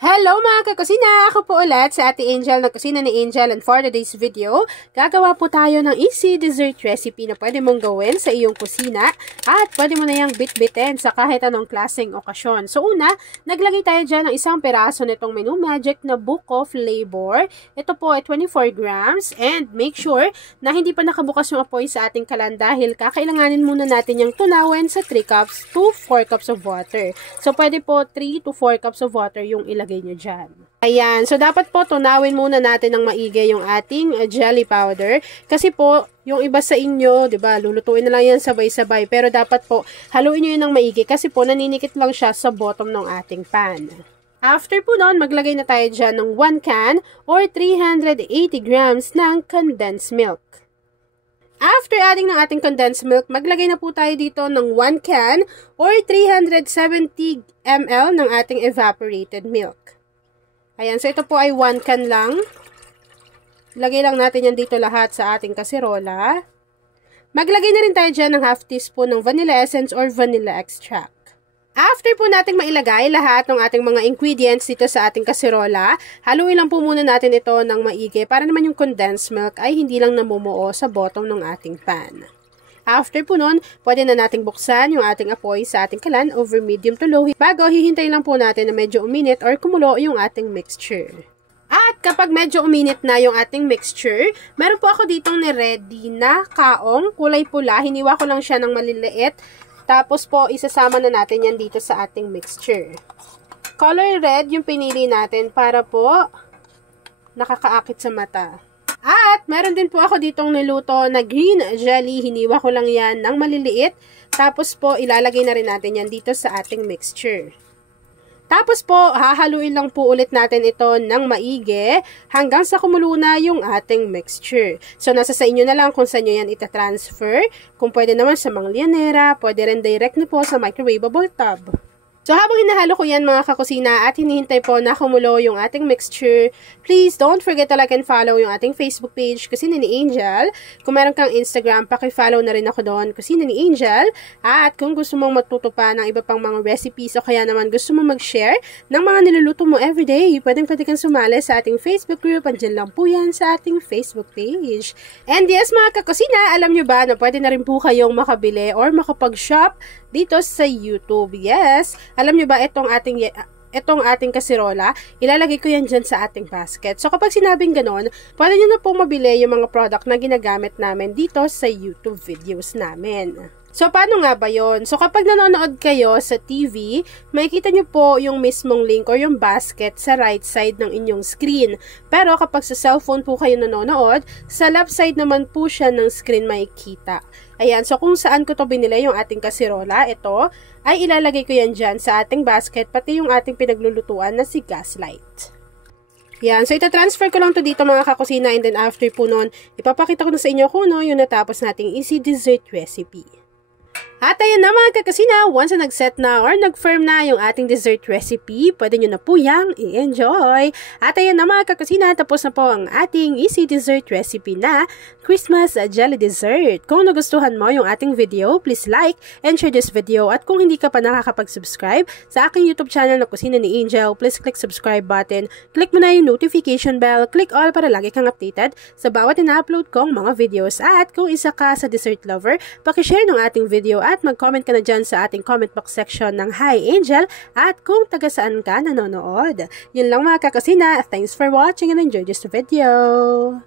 Hello mga kakusina! Ako po ulit sa Ate Angel ng Kusina ni Angel, and for today's video, gagawa po tayo ng easy dessert recipe na pwede mong gawin sa iyong kusina at pwede mo na yung bit-bitin sa kahit anong klaseng okasyon. So una, naglagay tayo dyan ng isang peraso nitong Menu Magic na Buko Flavor. Ito po ay 24 grams and make sure na hindi pa nakabukas yung apoy sa ating kalan dahil kakailanganin muna natin yung tunawin sa 3 cups to 4 cups of water. So pwede po 3 to 4 cups of water yung ilagay nyo dyan. Ayan. So, dapat po tunawin muna natin ng maigi yung ating jelly powder. Kasi po, yung iba sa inyo, diba, lulutuin na lang yan sabay-sabay. Pero dapat po, haluin nyo yun ng maigi kasi po, naninikit lang siya sa bottom ng ating pan. After po nun, maglagay na tayo dyan ng 1 can or 380 grams ng condensed milk. After adding ng ating condensed milk, maglagay na po tayo dito ng 1 can or 370 ml ng ating evaporated milk. Ayan, so ito po ay 1 can lang. Lagay lang natin yan dito lahat sa ating kasirola. Maglagay na rin tayo dyan ng half teaspoon ng vanilla essence or vanilla extract. After po nating mailagay lahat ng ating mga ingredients dito sa ating kasirola, haluin lang po muna natin ito ng maigi para naman yung condensed milk ay hindi lang namumuo sa bottom ng ating pan. After po nun, pwede na nating buksan yung ating apoy sa ating kalan over medium to low bago hihintay lang po natin na medyo uminit or kumulo yung ating mixture. At kapag medyo uminit na yung ating mixture, meron po ako ditong ni-ready na kaong kulay pula. Hiniwa ko lang siya ng maliliit. Tapos po, isasama na natin yan dito sa ating mixture. Color red yung pinili natin para po nakakaakit sa mata. At meron din po ako ditong niluto na green jelly. Hiniwa ko lang yan ng maliliit. Tapos po, ilalagay na rin natin yan dito sa ating mixture. Tapos po, hahaluin lang po ulit natin ito ng maigi hanggang sa kumulo na yung ating mixture. So, nasa sa inyo na lang kung saan nyo yan itatransfer. Kung pwede naman sa mga lianera, pwede rin direct na po sa microwavable tub. So, habang hinahalo ko yan mga kakusina at hinihintay po na kumulo yung ating mixture, please don't forget to like and follow yung ating Facebook page, Kusina ni Angel. Kung meron kang Instagram, paki-follow na rin ako doon, Kusina ni Angel. At kung gusto mong matuto pa ng iba pang mga recipes o kaya naman gusto mong mag-share ng mga niluluto mo everyday, pwede kang sumali sa ating Facebook group. Andiyan lang po yan sa ating Facebook page. And yes mga kakusina, alam nyo ba na pwede na rin po kayong makabili or makapag-shop dito sa YouTube. Yes! Alam nyo ba, itong ating kasirola, ilalagay ko yan dyan sa ating basket. So, kapag sinabing ganon, pwede nyo na pong mabili yung mga product na ginagamit namin dito sa YouTube videos namin. So, paano nga ba yun? So, kapag nanonood kayo sa TV, makikita nyo po yung mismong link or yung basket sa right side ng inyong screen. Pero, kapag sa cellphone po kayo nanonood, sa left side naman po siya ng screen makikita. Ayan, so kung saan ko to binili yung ating kasirola, ito, ay ilalagay ko yan dyan sa ating basket, pati yung ating pinaglulutuan na si Gaslight. Yan, so itatransfer ko lang to dito mga kakusina, and then after po nun, ipapakita ko na sa inyo kung ano yung natapos nating easy dessert recipe. At ayan na mga kakasina, once na nag-set na or nag-firm na yung ating dessert recipe, pwede nyo na po yang i-enjoy. At ayan na mga kakasina, tapos na po ang ating easy dessert recipe na Christmas jelly dessert. Kung nagustuhan mo yung ating video, please like and share this video. At kung hindi ka pa nakakapag-subscribe sa aking YouTube channel na Kusina ni Angel, please click subscribe button, click mo na yung notification bell, click all para lagi kang updated sa bawat ina-upload kong mga videos. At kung isa ka sa dessert lover, pakishare ng ating video at mag-comment ka na dyan sa ating comment box section ng Hi Angel at kung taga saan ka nanonood. Yun lang mga kakasina. Thanks for watching and enjoy this video.